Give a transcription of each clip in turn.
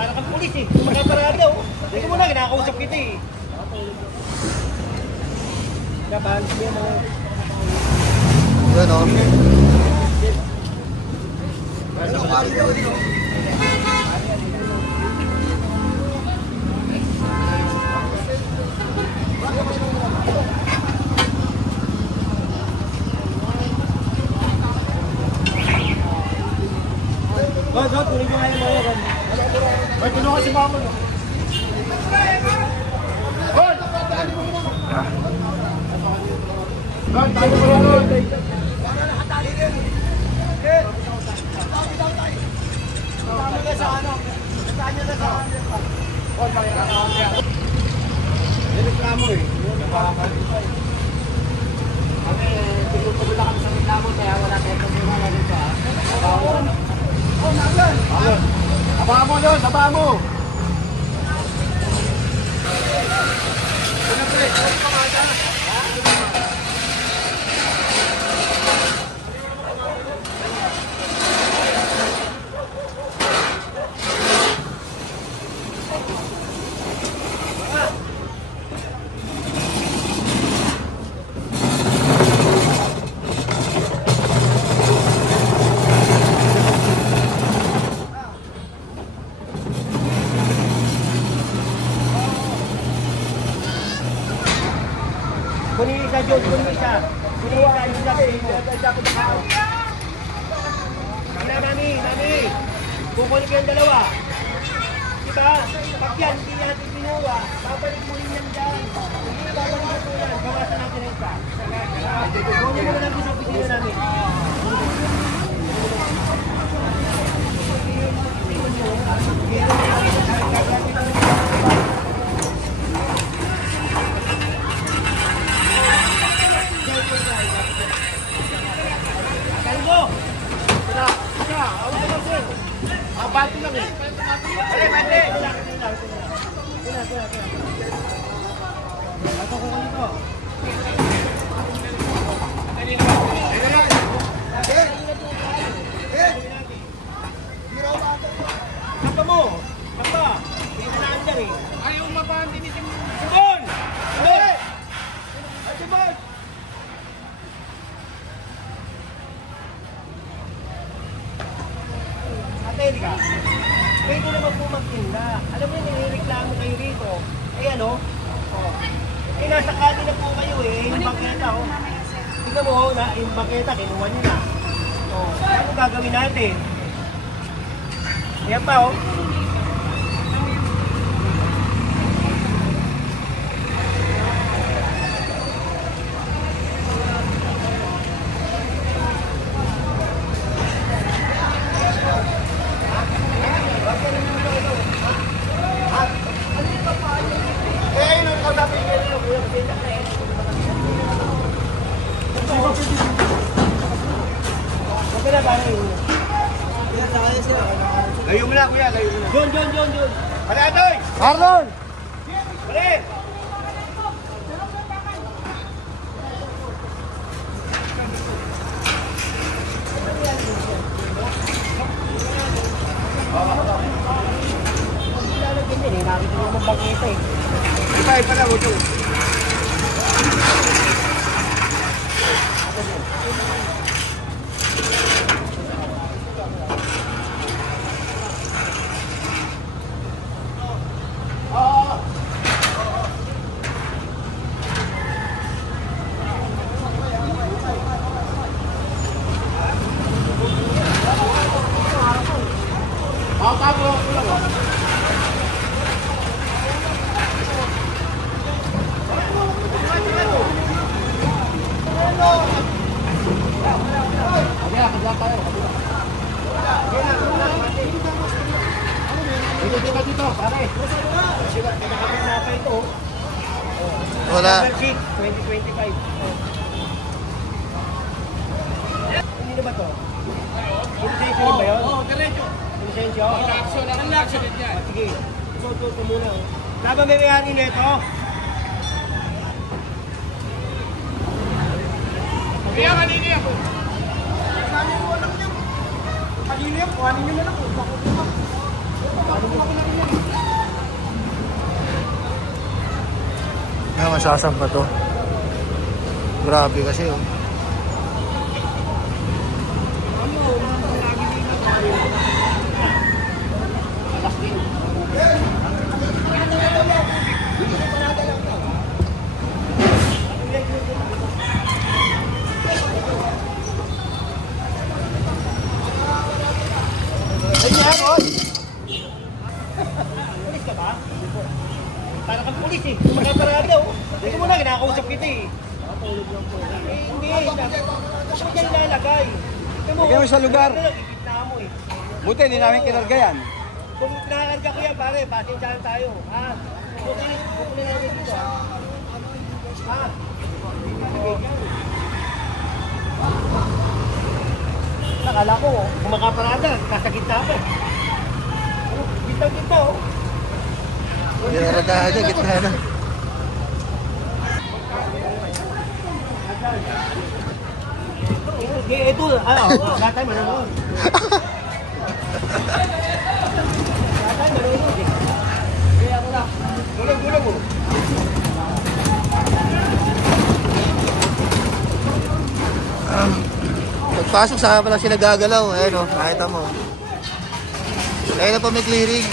Para kang pulis eh. Makaparada oh. Teka muna, kinakausap kita eh. Dapat, siya mo. Yun o. Go, tuloy mo nga yung mga yan. May tulong ka si mama no? Gol! Gol, tayo mo lang gol! Reklamo eh. Kami, tinutulala kami sa reklamo kaya wala tayo pagmumala dito ah. Oh, nagan! Abangan mo yun! Abangan mo! Kunin isa, John. Kunin isa. Kunin isa. Wala, Mami. Kukunin ko yung dalawa. Diba? Pag yan, hindi natin ginawa, babalik mo rin yan dyan. Hindi na babalik mo ito yan. Bawasan natin ang isa. Kunin mo na lang sa opisina namin. Bati lang eh. Mali. Ako ko nito. Kapa mo. Kapa. Hindi na naandyan eh. Ayaw mapahandi ni Simon. Simon! Simon! Simon! Pwede ka? Pwede naman po magtinda. Alam mo, nilireklamo kayo rito. Eh ano? Oh. Eh nasa kati na po kayo eh. Yung bangketa oh. Tingnan mo oh, yung bangketa, kinuha nyo na. Oh. Ano gagawin natin? Yan pa oh. Layo mo na, kuya. Layo mo na. John. Pare, Atoy! Arnold! Pare! Nakita mo mong bangkita eh. Ipay pala, John. Wala. 2025. Hindi na ba to? Lisensya rin ba yun? Oo, diretso. Lisensya? Ang action din yan. Sige. Ito muna. Laban may mayari nito. Kaya kanina ako. Kanina yan. Kuhanin nyo na lang. Masasampa to. Grabe kasi oh. Pulis ka ba? Parang kang pulis eh. Makaparada oh. Ito mo na, kinakausap kita eh. Hindi. Gusto ko dyan ilalagay. Lagyan mo sa lugar. Ipitna mo eh. Buti, hindi namin kinarga yan. Kung nakarga ko yan pare, pasensyahan tayo. Ha? Okay, okay na natin dito. Ha? Nakala ko, kung makaparada, nasa gitna pa. Gitna oh. Ginaradahan niya, gitna na. Ito, gatay manonood. Gatay manonood eh. Kaya ako lang. Gulang mo. Pagpasok saka pala sila gagalaw. Ayan o, nakita mo. Kaya na pa may clearing.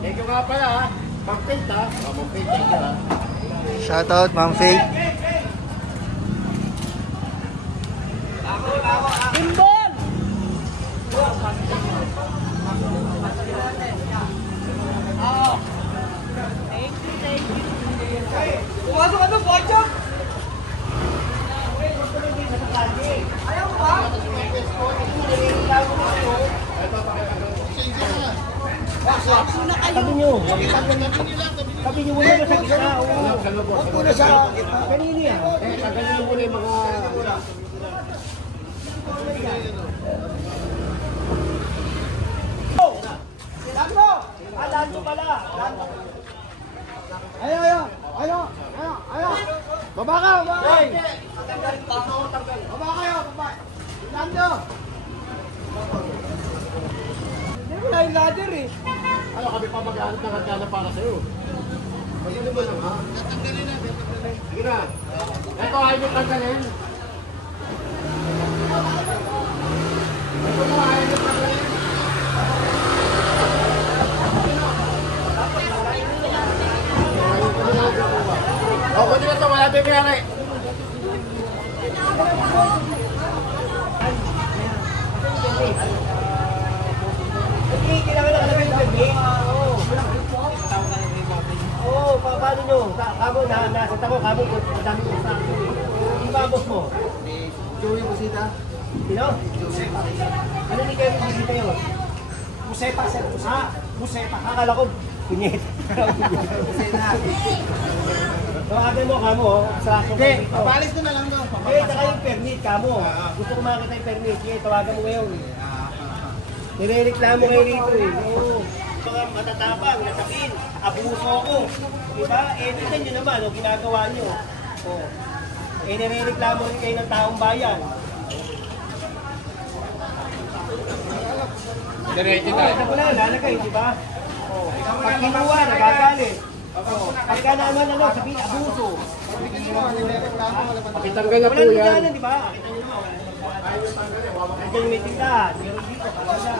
Thank you nga pala ha. Pag-paint ha. Pag-paint ha. Shoutout, Ma'am Faith. Timbol! Thank you. Pumasok ka doon, Pochok! Ayaw mo ba? Sabi nyo. Sabi nyo muna sa gitna. Huwag muna sa gitna. Kanina yan. Tagalin nyo muna yung mga... Lando! Lando pala. Ayaw. Baba ka. Baba kayo. Lando! Wala yung ladder eh. Ano kami pa maghanap ng hagana para sa'yo? Magaling mo lang ha? Tatanggalin na. Sige na. Ito ayaw nyo tanggalin. Ito mo ayaw nyo tanggalin. O, kundi na ito. Wala bibiyari. Kailangan lang namin yung permit. Oo, paano nyo? Kamo, nasa tamo, kamo, madami ko sa akin. Yung babos mo? Joey Busita. Sino? Ano ni kayo Busita yun? Musepa, sir. Musepa. Akala ko, pinyet. Busita. Tawagan mo, kamo, sa akin. Hindi, papalis ko na lang daw. Eh, saka yung permit, kamo. Gusto ko makita yung permit. Sige, tawagan mo ngayon. Nirereklamo kayo rito eh. Oo. Mga matatapang, nasabihin, abuso ko. Diba? Eh, tignan nyo naman, ginagawa nyo. Oo. Eh, nirereklamo rin kayo ng taong bayan. Diretso tayo. Ito ko na, lalagay, diba? Oo. Pag kinuha, nagagalit. Oo. Pagka naman, sabihin, abuso. Pakitanggal na po Wala yan. naman diba? Kita nyo naman. Diyan may tindahan. Meron dito, kapala.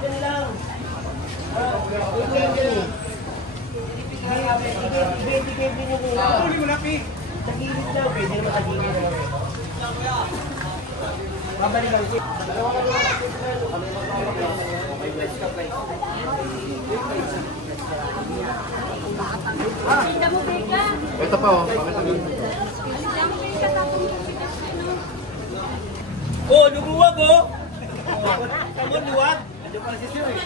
Yan lang. Ito yan dyan eh. Ibigay din yung kuha. Huli mo na, Pi. Sa gilid lang, pwede naman sa gilid lang. Babalik lang. Ito pa oh. Pakita mo. Oh, lumuwag oh! Kamu luwag? Andiyan pala si Sir eh.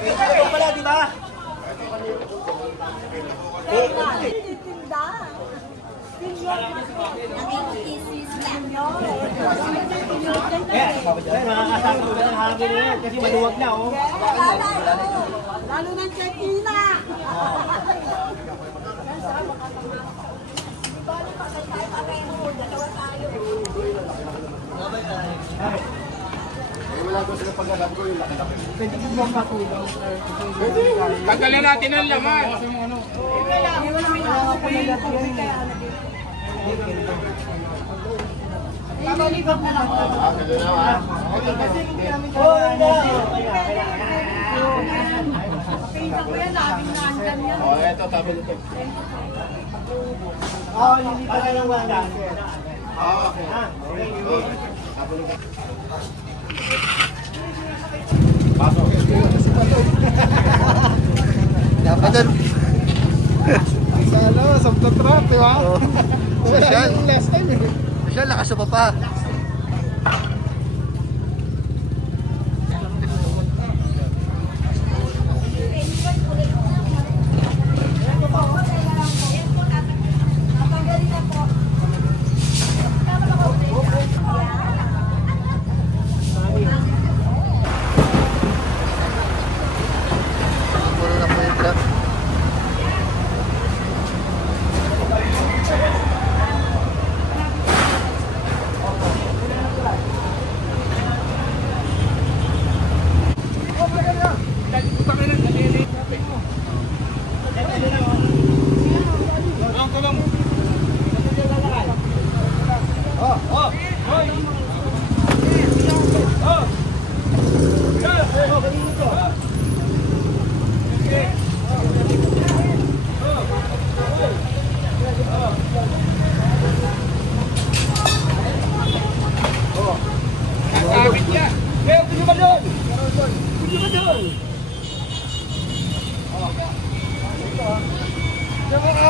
Ito pala, di ba? Makakasama ko ng hangin na yan kasi maluwag na oh. Lalo ng tequila. Pwede ko bang matulong, sir? Tanggalin natin ang laman. Nalilibot na lang. Oo, na. Pinta ko yan, laging nandyan yan. Oh, ito, tabi nito. Oo, lilipat ka ng wala. Ah, okay. Ha? Okay. Pasok. Dapat doon. Sala, sabta trap, di ba? Oh. Sosyal. Last time eh. Sosyal, lakas pa pa. Puro na po yung truck. Kakawit niya. Kaya, pwede ba doon? Pwede ba doon?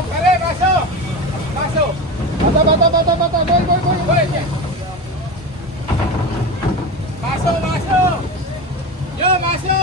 Pare, baso! Baso! Bata! Boy! Baso! Yo, baso!